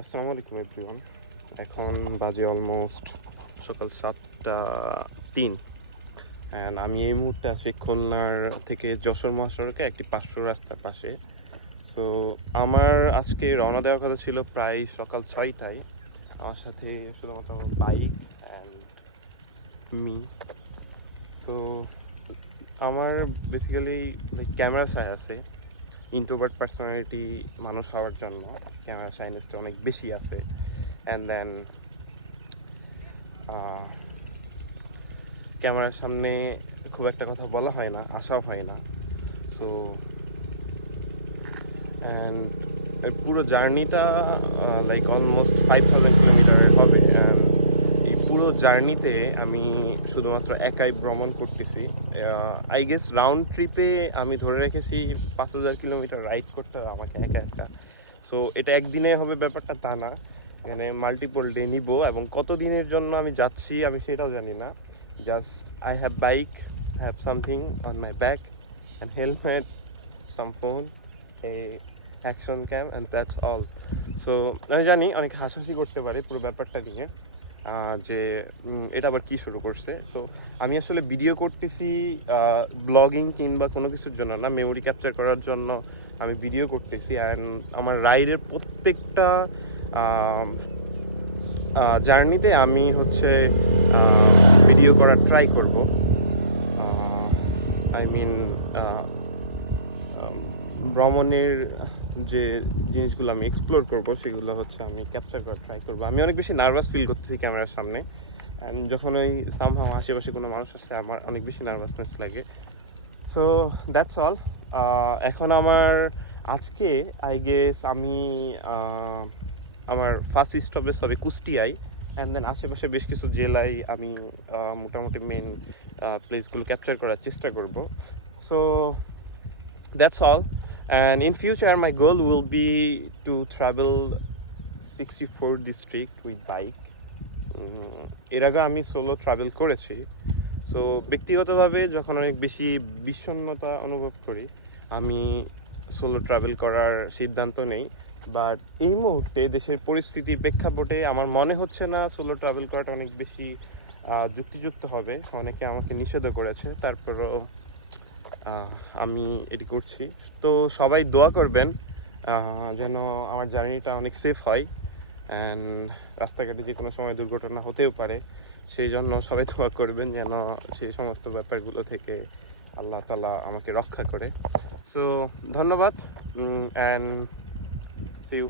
আসসালামু আলাইকুম এভরিওয়ান এখন বাজে অলমোস্ট সকাল সাতটা তিন। অ্যান্ড আমি এই মুহূর্তে আছি খুলনার থেকে যশোর মহাসড়কে, একটি পাঁচশো রাস্তার পাশে। সো আমার আজকে রওনা দেওয়ার কথা ছিল প্রায় সকাল ছয়টায়। আমার সাথে শুধুমাত্র আমার বাইক অ্যান্ড মি সো আমার বেসিক্যালি লাইক ক্যামেরা সাই আছে। ইন্ট্রোভার্ট পার্সোনালিটি মানুষ হওয়ার জন্য ক্যামেরা সাইনেসটা অনেক বেশি আছে। অ্যান্ড দেন ক্যামেরার সামনে খুব একটা কথা বলা হয় না আসাও হয় না। সো অ্যান্ড পুরো জার্নিটা লাইক অলমোস্ট ফাইভ থাউজেন্ড কিলোমিটারের হবে। পুরো জার্নিতে আমি শুধুমাত্র একাই ভ্রমণ করতেছি। আই গেস রাউন্ড ট্রিপে আমি ধরে রেখেছি পাঁচ হাজার কিলোমিটার রাইড করতে হবে আমাকে একা একা। সো এটা একদিনে হবে ব্যাপারটা তা না। এখানে মাল্টিপল ডে নিব এবং কত দিনের জন্য আমি যাচ্ছি আমি সেটাও জানি না। Just I have bike I have something on my back and helmet some phone a action cam and that's all so আমি জানি অনেক হাসাহাসি করতে পারে পুরো ব্যাপারটা নিয়ে। যে এটা আবার কি শুরু করছে? সো আমি আসলে ভিডিও করতেছি ব্লগিং কিংবা কোনো কিছুর জন্য না মেমোরি ক্যাপচার করার জন্য আমি ভিডিও করতেছি অ্যান্ড আমার রাইডের প্রত্যেকটা জার্নিতে আমি হচ্ছে ভিডিও করার ট্রাই করব। আই মিন ভ্রমণের যে জিনিসগুলো আমি এক্সপ্লোর করব, সেগুলো হচ্ছে আমি ক্যাপচার করার ট্রাই করব। আমি অনেক বেশি নার্ভাস ফিল করতেছি ক্যামেরার সামনে। অ্যান্ড যখন ওই সামহাও আশেপাশে কোনো মানুষ আসে, আমার অনেক বেশি নার্ভাসনেস লাগে। সো দ্যাটস অল এখন আমার, আজকে আই গেস আমি আমার ফার্স্ট স্টপেজ হবে কুষ্টিয়ায়। অ্যান্ড দেন আশেপাশে বেশ কিছু জেলায় আমি মোটামুটি মেন প্লেসগুলো ক্যাপচার করার চেষ্টা করব। So that's all. And in future my goal will be to travel 64 district with bike. Um, এর আগে আমি সোলো ট্রাভেল করেছি। সো ব্যক্তিগতভাবে যখন অনেক বেশি বিষণ্ণতা অনুভব করি আমি সোলো ট্রাভেল করার সিদ্ধান্ত নেই। বাট এই মুহূর্তে দেশের পরিস্থিতির প্রেক্ষাপটে আমার মনে হচ্ছে না সোলো ট্রাভেল করাটা অনেক বেশি যুক্তিযুক্ত হবে। অনেকে আমাকে নিষেধও করেছে। তারপরও আমি এটি করছি। তো সবাই দোয়া করবেন যেন আমার জার্নিটা অনেক সেফ হয় অ্যান্ড রাস্তাঘাটে যে কোনো সময় দুর্ঘটনা হতেও পারে। সেই জন্য সবাই দোয়া করবেন যেন সেই সমস্ত ব্যাপারগুলো থেকে আল্লাহ তালা আমাকে রক্ষা করে। সো ধন্যবাদ অ্যান্ড সি ইউ